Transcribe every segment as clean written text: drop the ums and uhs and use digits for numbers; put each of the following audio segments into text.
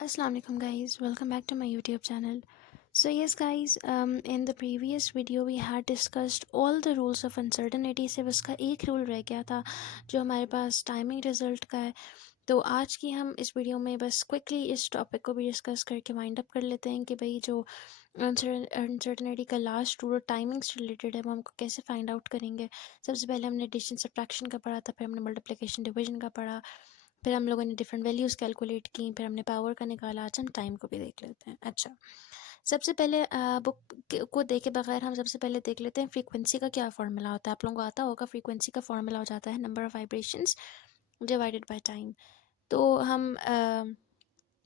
Assalamu alaikum guys, welcome back to my YouTube channel. So yes guys, in the previous video we had discussed all the rules of uncertainty. से बस का एक rule रह गया था जो हमारे पास टाइमिंग रिजल्ट का है। तो आज की हम इस वीडियो में बस क्विकली इस टॉपिक को भी डिस्कस करके वाइंड अप कर लेते हैं कि भाई जो अनसर्टनिटी का लास्ट रूल टाइमिंग से रिलेटेड है वो हमको कैसे फाइंड आउट करेंगे। सबसे पहले हमने एडिशन सब्ट्रैक्शन का पढ़ा था, फिर हमने मल्टीप्लिकेशन डिवीजन का पढ़ा, फिर हम लोगों ने डिफरेंट वैल्यूज़ कैलकुलेट की, फिर हमने पावर का निकाला। आज हम टाइम को भी देख लेते हैं। अच्छा, सबसे पहले बुक को देखे बगैर हम सबसे पहले देख लेते हैं फ्रीक्वेंसी का क्या फार्मूला होता है। आप लोगों को आता होगा फ्रीक्वेंसी का फार्मूला हो जाता है number of vibrations divided by time. तो हम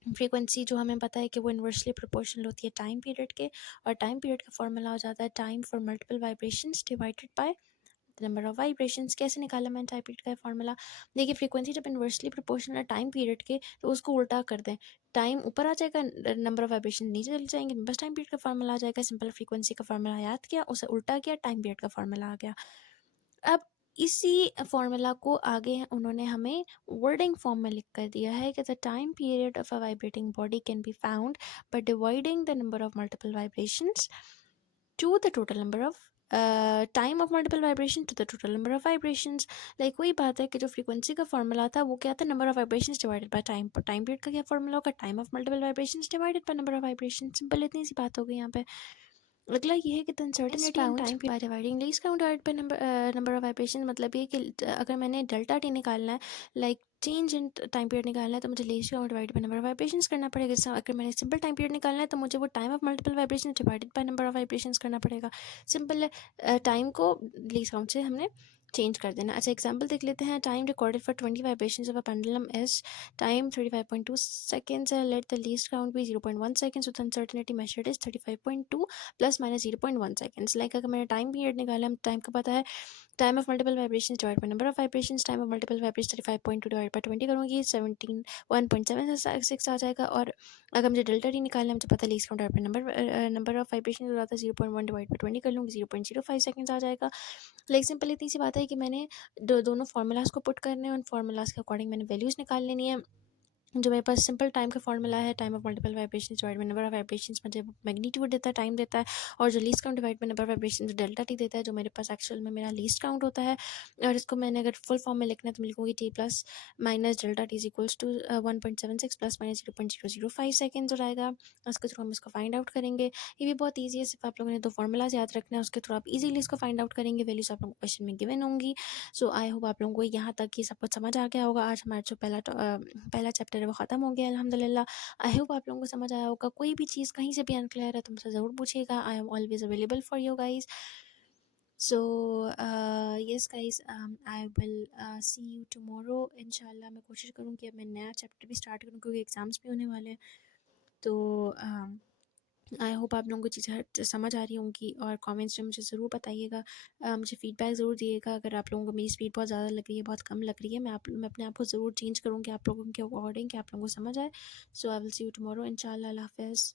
फ्रीक्वेंसी जो हमें पता है कि वो इन्वर्सली प्रोपोर्शनल होती है टाइम पीरियड के, और टाइम पीरियड का फार्मूला हो जाता है time for multiple vibrations divided by number of vibrations. कैसे निकाला मैंने टाइम पीरियड का फार्मूला? देखिए, फ्रीक्वेंसी जब इन्वर्सली प्रोपोर्शनल है टाइम पीरियड के तो उसको उल्टा कर दें, टाइम ऊपर आ जाएगा, नंबर ऑफ वाइब्रेशन नीचे चले जाएंगे, बस टाइम पीरियड का फार्मूला आ जाएगा। सिंपल फ्रीक्वेंसी का फार्मूला याद किया, उसे उल्टा किया, टाइम पीरियड का फार्मूला आ गया। अब इसी फार्मूला को आगे उन्होंने हमें वर्डिंग फॉर्म में लिख कर दिया है कि the time period of a vibrating body can be found by dividing the number of multiple vibrations to the total number of time of multiple vibration to the total number of vibrations. Like वही बात है कि जो frequency का formula था वो क्या था, number of vibrations divided by time. पर टाइम पीरियड का क्या फार्मूला होगा, time of multiple vibrations divided by number of vibration. Simple, इतनी सी बात हो गई यहाँ पे। अगला ये है कि the uncertainty in time by dividing least count divided by number of vibration. मतलब ये कि अगर मैंने डेल्टा टी निकालना है, like change in time period निकालना है, तो मुझे least count divided by number of vibrations करना पड़ेगा। जैसे अगर मैंने सिंपल टाइम पीरियड निकालना है तो मुझे वो time of multiple vibration divided by number of vibrations करना पड़ेगा। सिंपल है, टाइम को लीस्ट काउंट से हमने चेंज कर देना। अच्छा, एग्जाम्पल देख लेते हैं। Time recorded for 20 vibrations of a pendulum is time 35.2 seconds. Let the least count be 0.1 seconds. So the uncertainty measured is 35.2 plus minus 0.1 seconds. Like अगर मैंने टाइम पीरियड निकाला, हम टाइम का पता है time of multiple vibrations divide by number of vibrations, time of multiple vibration 35.2 divide by 20 करूँगी, 1.7 आ जाएगा। और अगर मुझे डेल्टा टी निकालना है, मुझे पता है least count divide by number of vibration हो जाता है 0.1 डिवाइड बाय 20 कर लूँगी, 0.05 सेकेंड्स आ जाएगा। लाइक सिंपल इतनी सी बात है कि मैंने दोनों फार्मूलाज को पुट करने हैं, उन फार्मूलाज के अकॉर्डिंग मैंने वैल्यूज़ निकाल लेनी है। जो मेरे पास सिंपल टाइम का फार्मूला है, time of multiple vibrations divide by number of vibrations, मुझे मैग्नीट्यूड देता है, टाइम देता है। और जो least count divide by number of vibrations delta T देता है, जो मेरे पास एक्चुअल में मेरा लीस्ट काउंट होता है। और इसको मैंने अगर फुल फॉर्म में लिखना है तो मैं लिखूँगी T plus minus delta T is equals to 1.76 plus minus 0.005 seconds हो जाएगा। उसके थ्रू हम इसको फाइंड आउट करेंगे। ये भी बहुत ईजी है, सिर्फ आप लोगों ने दो फार्मूलाज याद रखना है, उसके थ्रू आप इजीली इसको फाइंड आउट करेंगे। वैल्यूज आप लोगों को क्वेश्चन में गिवन होंगी। सो आई होप आप लोगों को यहाँ तक ये सब कुछ समझ आ गया होगा। आज हमारा जो पहला चैप्टर है वो ख़त्म हो गया अल्हम्दुलिल्लाह। आई होप आप लोगों को समझ आया होगा। कोई भी चीज़ कहीं से भी अनक्लियर है तो मुझसे ज़रूर पूछिएगा। I am always available for you guys. So yes guys, I will see you tomorrow इंशाल्लाह। मैं कोशिश करूँ कि अब मैं नया चैप्टर भी स्टार्ट करूँ क्योंकि एग्ज़ाम्स भी होने वाले हैं। तो आई होप आप लोगों को चीज़ें समझ आ रही होंगी, और कमेंट्स में मुझे ज़रूर बताइएगा। मुझे फीडबैक ज़रूर दिएगा अगर आप लोगों को मेरी स्पीड बहुत ज़्यादा लग रही है, बहुत कम लग रही है। मैं अपने आप को ज़रूर चेंज करूँगी आप लोगों के अकॉर्डिंग कि आप लोगों को समझ आए। So I will see you tomorrow इंशाल्लाह। अल्लाह हाफ़िज़।